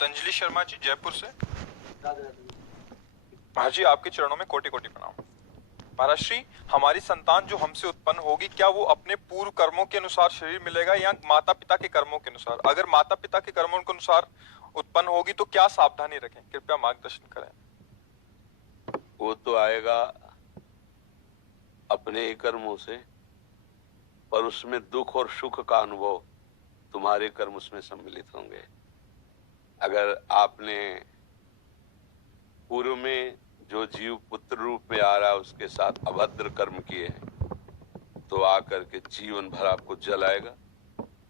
पतंजलि शर्मा जी, जयपुर से। महाराज जी, आपके चरणों में कोटि कोटि प्रणाम। महाराज श्री, हमारी संतान जो हमसे उत्पन्न होगी, क्या वो अपने पूर्व कर्मों के अनुसार शरीर मिलेगा या माता पिता के कर्मों के अनुसार? अगर माता पिता के कर्मों के अनुसार उत्पन्न होगी तो क्या सावधानी रखें? कृपया मार्गदर्शन करें। वो तो आएगा अपने ही कर्मों से, पर उसमें दुख और सुख का अनुभव तुम्हारे कर्म उसमें सम्मिलित होंगे। अगर आपने पूर्व में जो जीव पुत्र रूप में आ रहा है उसके साथ अभद्र कर्म किए हैं तो आकर के जीवन भर आपको जलाएगा,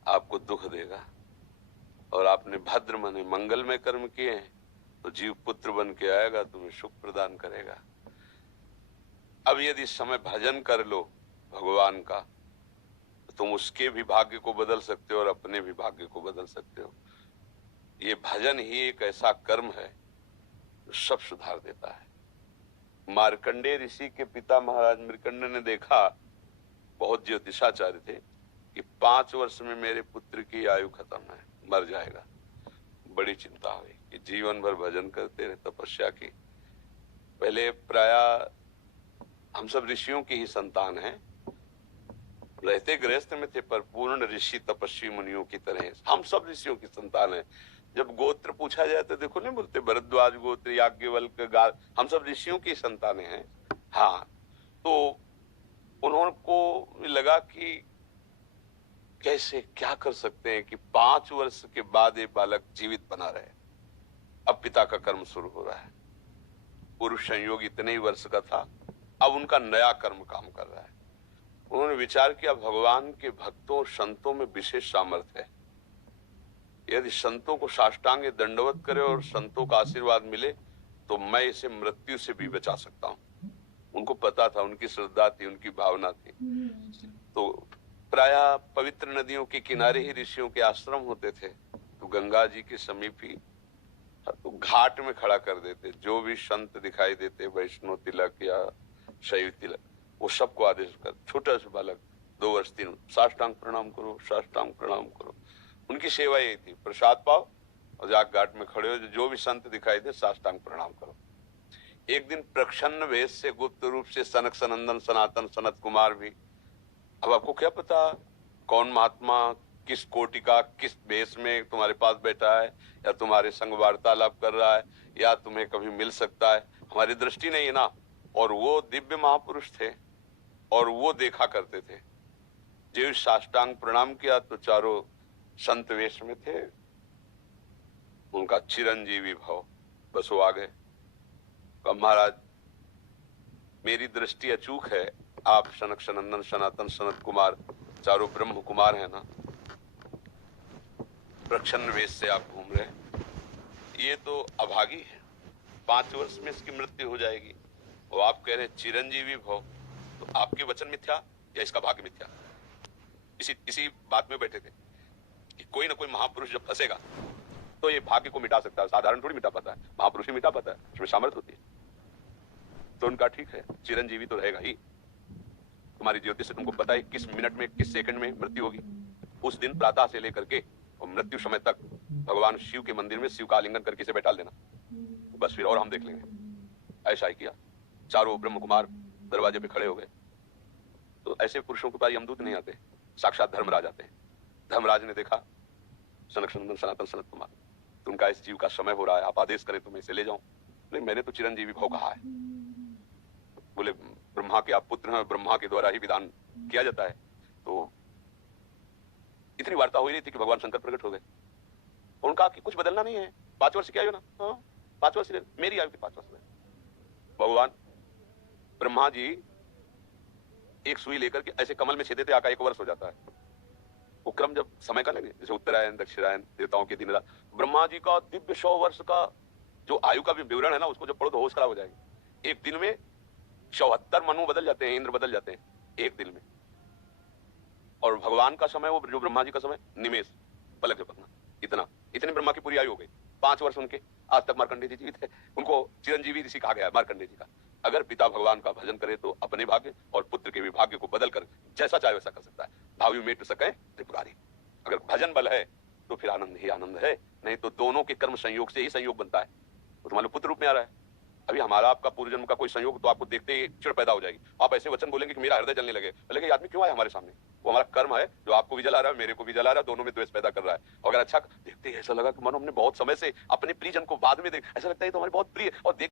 आपको दुख देगा। और आपने भद्र माने मंगलमय कर्म किए हैं तो जीव पुत्र बन के आएगा, तुम्हें सुख प्रदान करेगा। अब यदि समय भजन कर लो भगवान का तो तुम उसके भी भाग्य को बदल सकते हो और अपने भी भाग्य को बदल सकते हो। ये भजन ही एक ऐसा कर्म है जो सब सुधार देता है। मार्कंडेय ऋषि के पिता महाराज मृकंड ने देखा, बहुत ज्योतिषाचार्य थे, कि 5 वर्ष में मेरे पुत्र की आयु खत्म है, मर जाएगा। बड़ी चिंता हुई कि जीवन भर भजन करते रहे, तपस्या की। पहले प्राय हम सब ऋषियों की ही संतान हैं, रहते गृहस्थ में थे पर पूर्ण ऋषि तपस्वी मुनियों की तरह हम सब ऋषियों की संतान हैं। जब गोत्र पूछा जाए तो देखो नहीं बोलते भरद्वाज गोत्र, याज्ञवल्क्य, हम सब ऋषियों की संतानें हैं। हाँ, तो उनको लगा कि कैसे क्या कर सकते हैं कि 5 वर्ष के बाद ये बालक जीवित बना रहे। अब पिता का कर्म शुरू हो रहा है। पूर्व संयोग इतने ही वर्ष का था, अब उनका नया कर्म काम कर रहा है। उन्होंने विचार किया भगवान के भक्तों और संतों में विशेष सामर्थ्य है। यदि संतों को साष्टांग दंडवत करे और संतों का आशीर्वाद मिले तो मैं इसे मृत्यु से भी बचा सकता हूँ। उनको पता था, उनकी श्रद्धा थी, उनकी भावना थी। तो प्राय पवित्र नदियों के किनारे ही ऋषियों के आश्रम होते थे, तो गंगा जी के समीप ही तो घाट में खड़ा कर देते। जो भी संत दिखाई देते, वैष्णव तिलक या शैव तिलक, वो सबको आदेश कर, छोटा सा बालक 2 वर्ष 3 साष्टांग प्रणाम करो, साष्टांग प्रणाम करो। उनकी सेवा यही थी, प्रसाद पाओ और जाग घाट में खड़े हो, जो भी संत दिखाई दे साष्टांग प्रणाम करो। एक दिन प्रच्छन्न वेश से गुप्त रूप से सनक सनंदन सनातन सनत कुमार भी, अब आपको क्या पता कौन महात्मा किस कोटि का किस वेश में तुम्हारे पास बैठा है, या तुम्हारे संग वार्तालाप कर रहा है, या तुम्हें कभी मिल सकता है, हमारी दृष्टि नहीं है ना। और वो दिव्य महापुरुष थे और वो देखा करते थे। जो साष्टांग प्रणाम किया तो चारों संत वेश में थे, उनका चिरंजीवी भाव, बस वो आ गए। महाराज मेरी दृष्टि अचूक है, आप सनक सनंदन सनातन सनत कुमार चारों ब्रह्म कुमार है ना, प्रच्छन्न वेश से आप घूम रहे हैं, ये तो अभागी है, 5 वर्ष में इसकी मृत्यु हो जाएगी। और आप कह रहे चिरंजीवी भव, तो आपके वचन मिथ्या या इसका भाग्य मिथ्या? इसी बात में बैठे थे कि कोई ना कोई महापुरुष जब फंसेगा तो ये भाग्य को मिटा सकता है, साधारण थोड़ी मिटा पाता है, महापुरुष ही मिटा पाता है, उसमें सामर्थ्य होती है। तो उनका ठीक है, चिरंजीवी तो रहेगा ही। तुम्हारी ज्योतिष से तुमको पता है किस मिनट में किस सेकंड में मृत्यु होगी। उस दिन प्रातः से लेकर के और मृत्यु समय तक भगवान शिव के मंदिर में शिव का आलिंगन करके इसे बैठा देना, बस फिर और हम देख लेंगे। ऐसा ही किया, चारों ब्रह्म कुमार दरवाजे पे खड़े हो गए। तो ऐसे पुरुषों के पास यमदूत नहीं आते, साक्षात धर्मराज आते हैं। धर्मराज ने देखा सनक सनंदन सनातन सनत कुमार, तो उनका इस जीव का समय हो रहा है, आप आदेश करें तो मैं इसे ले जाऊं। नहीं, मैंने तो चिरंजीवी भाव कहा है। बोले ब्रह्मा के आप पुत्र हैं, ब्रह्मा के द्वारा ही विधान किया जाता है। तो इतनी वार्ता हो रही थी कि भगवान शंकर प्रकट हो गए। उनका कि कुछ बदलना नहीं है, 5 वर्ष की आयु ना, हाँ 5 वर्ष, मेरी आयु की 5 वर्ष है। भगवान ब्रह्मा जी एक सुई लेकर के ऐसे कमल में छेदे थे, आका 1 वर्ष हो जाता है। वो क्रम जब समय का लगे, जैसे उत्तरायण दक्षिणायन देवताओं के दिन रात, ब्रह्मा जी का दिव्य 100 वर्ष का जो आयु का भी विवरण है ना, उसको जब पढ़ो तो होश खराब हो जाएगी। एक दिन में 74 मनु बदल जाते हैं, इंद्र बदल जाते हैं एक दिन में। और भगवान का समय, वो जो ब्रह्मा जी का समय, निमेष, पलक झपकना, इतने ब्रह्मा की पूरी आयु हो गई। 5 वर्ष उनके, आज तक मार्कंडेय जी जीवित है, उनको चिरंजीवी ऋषि कहा गया है मार्कंडेय जी का। अगर पिता भगवान का भजन करे तो अपने भाग्य और पुत्र के भी भाग्य को बदल कर जैसा चाहे वैसा कर सकता है। भावी मेट सके त्रिपुरारी। अगर भजन बल है तो फिर आनंद ही आनंद है। नहीं तो दोनों के कर्म संयोग से ही संयोग बनता है। वो तुम्हारे पुत्र रूप में आ रहा है। अभी हमारा आपका पूर्व जन्म का कोई संयोग तो आपको देखते ही चिड़ पैदा हो जाएगी। आप ऐसे वचन बोलेंगे कि मेरा हृदय जलने लगे, बोलेंगे ये आदमी क्यों आया हमारे सामने। वो हमारा कर्म है जो आपको भी जला रहा है, मेरे को भी जला रहा है, दोनों में द्वेष पैदा कर रहा है। अगर अच्छा देखते ही ऐसा लगा कि मानो हमने बहुत समय से अपने प्रियजन को बाद में देख, ऐसा लगता है तो हमारे बहुत प्रिय और देख